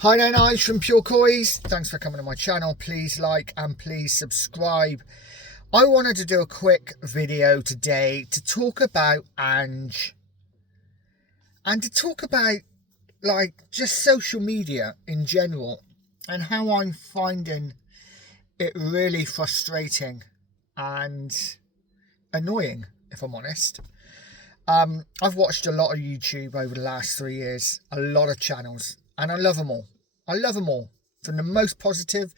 Hi there, Nige from Pure Coys. Thanks for coming to my channel. Please like and please subscribe. I wanted to do a quick video today to talk about Ange and to talk about just social media in general and how I'm finding it really frustrating and annoying, if I'm honest. I've watched a lot of YouTube over the last 3 years, a lot of channels, and I love them all. I love them all, from the most positive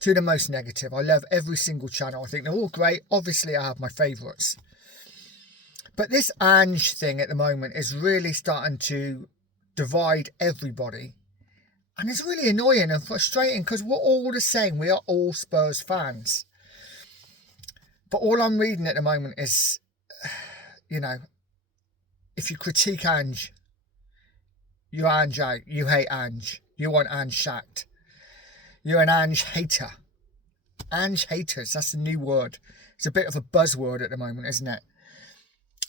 to the most negative. I love every single channel. I think they're all great. Obviously, I have my favourites. But this Ange thing at the moment is really starting to divide everybody. And it's really annoying and frustrating because we're all the same. We are all Spurs fans. But all I'm reading at the moment is, if you critique Ange, you're Ange out. You hate Ange. You want Ange sacked. You're an Ange hater. Ange haters, that's the new word. It's a bit of a buzzword at the moment, isn't it?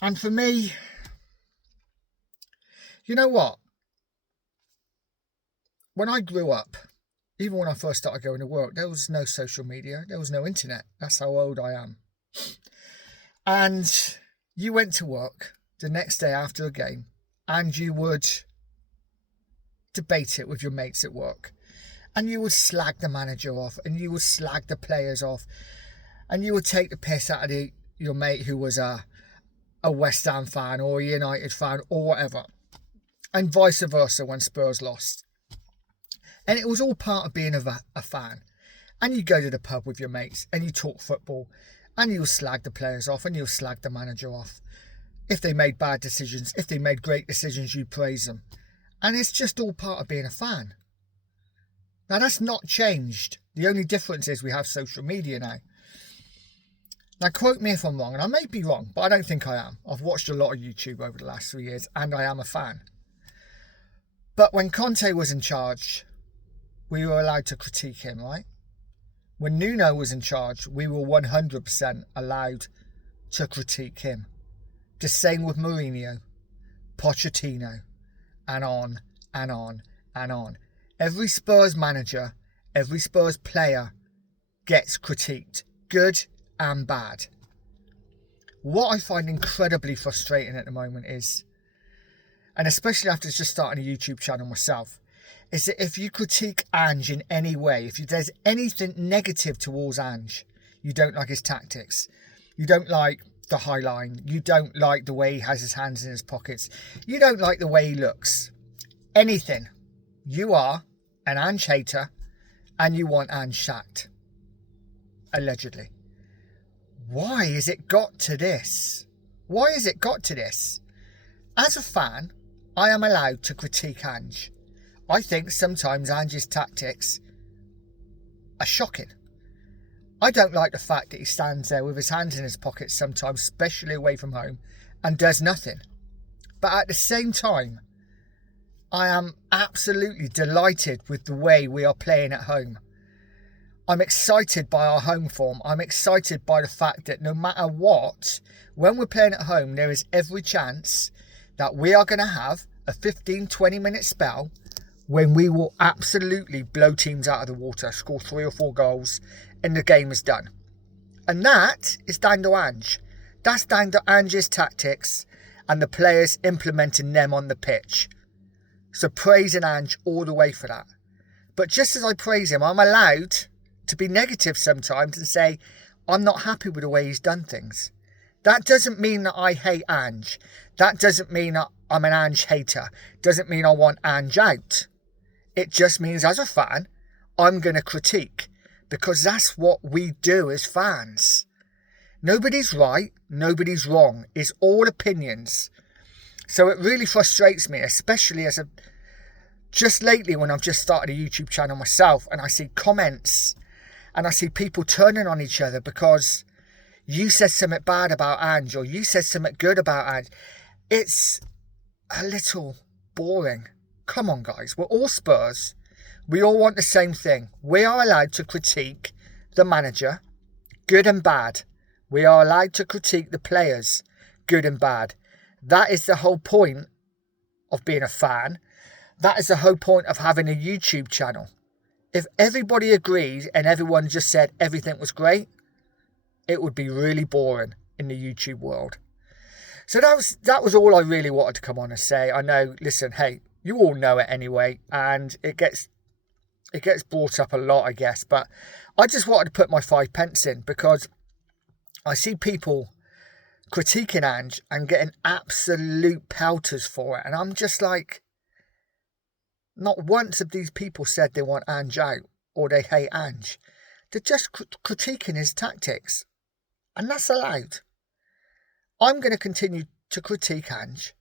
And for me, you know what? When I grew up, even when I first started going to work, there was no social media. There was no internet. That's how old I am. And you went to work the next day after a game and you would debate it with your mates at work, and you would slag the manager off, and you would slag the players off, and you would take the piss out of your mate who was a West Ham fan or a United fan or whatever, and vice versa when Spurs lost. And it was all part of being a fan. And you go to the pub with your mates and you talk football, and you slag the players off and you slag the manager off. If they made bad decisions, if they made great decisions, you praise them. And it's just all part of being a fan. Now, that's not changed. The only difference is we have social media now. Now, quote me if I'm wrong, and I may be wrong, but I don't think I am. I've watched a lot of YouTube over the last 3 years, and I am a fan. But when Conte was in charge, we were allowed to critique him, right? When Nuno was in charge, we were 100% allowed to critique him. The same with Mourinho, Pochettino, and on and on and on. Every Spurs manager, every Spurs player gets critiqued, good and bad. What I find incredibly frustrating at the moment is, and especially after just starting a YouTube channel myself, is that if you critique Ange in any way, if there's anything negative towards Ange, you don't like his tactics, you don't like the high line, you don't like the way he has his hands in his pockets, you don't like the way he looks, anything, you are an Ange hater and you want Ange sacked. Allegedly. Why has it got to this? Why has it got to this? As a fan, I am allowed to critique Ange. I think sometimes Ange's tactics are shocking. I don't like the fact that he stands there with his hands in his pockets sometimes, especially away from home, and does nothing. But at the same time, I am absolutely delighted with the way we are playing at home. I'm excited by our home form. I'm excited by the fact that no matter what, when we're playing at home, there is every chance that we are going to have a 15-20 minute spell when we will absolutely blow teams out of the water, score 3 or 4 goals, and the game is done. And that is down to Ange. That's down to Ange's tactics and the players implementing them on the pitch. So praising Ange all the way for that. But just as I praise him, I'm allowed to be negative sometimes and say, I'm not happy with the way he's done things. That doesn't mean that I hate Ange. That doesn't mean that I'm an Ange hater. Doesn't mean I want Ange out. It just means as a fan, I'm going to critique. Because that's what we do as fans. Nobody's right, nobody's wrong. It's all opinions. So it really frustrates me, especially just lately when I've just started a YouTube channel myself and I see comments and I see people turning on each other because you said something bad about Ange or you said something good about Ange. It's a little boring. Come on, guys. We're all Spurs. We all want the same thing. We are allowed to critique the manager, good and bad. We are allowed to critique the players, good and bad. That is the whole point of being a fan. That is the whole point of having a YouTube channel. If everybody agreed and everyone just said everything was great, it would be really boring in the YouTube world. So that was all I really wanted to come on and say. I know, listen, hey, you all know it anyway, and it gets brought up a lot, I guess, but I just wanted to put my 5 pence in, because I see people critiquing Ange and getting absolute pelters for it, and I'm just like, not once have these people said they want Ange out or they hate Ange. They're just critiquing his tactics, and that's allowed. I'm going to continue to critique Ange,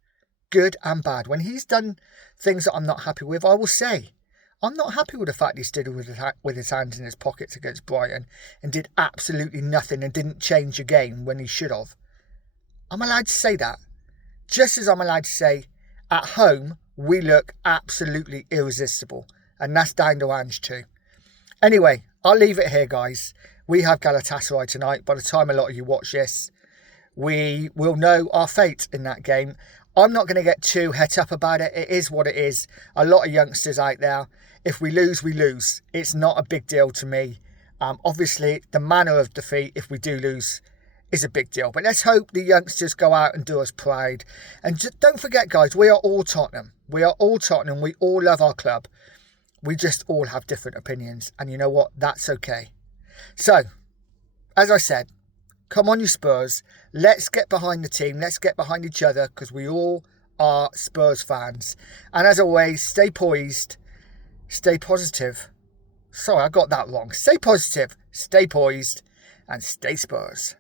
good and bad. When he's done things that I'm not happy with, I will say, I'm not happy with the fact he stood with his hands in his pockets against Brighton and did absolutely nothing and didn't change a game when he should have. I'm allowed to say that. Just as I'm allowed to say, at home, we look absolutely irresistible. And that's down to Ange too. Anyway, I'll leave it here, guys. We have Galatasaray tonight. By the time a lot of you watch this, we will know our fate in that game. I'm not going to get too het up about it. It is what it is. A lot of youngsters out there, if we lose, we lose. It's not a big deal to me. Obviously, the manner of defeat, if we do lose, is a big deal. But let's hope the youngsters go out and do us proud. And don't forget, guys, we are all Tottenham. We are all Tottenham. We all love our club. We just all have different opinions. And you know what? That's okay. So, as I said, come on, you Spurs. Let's get behind the team. Let's get behind each other, because we all are Spurs fans. And as always, stay poised, stay positive. Sorry, I got that wrong. Stay positive, stay poised, and stay Spurs.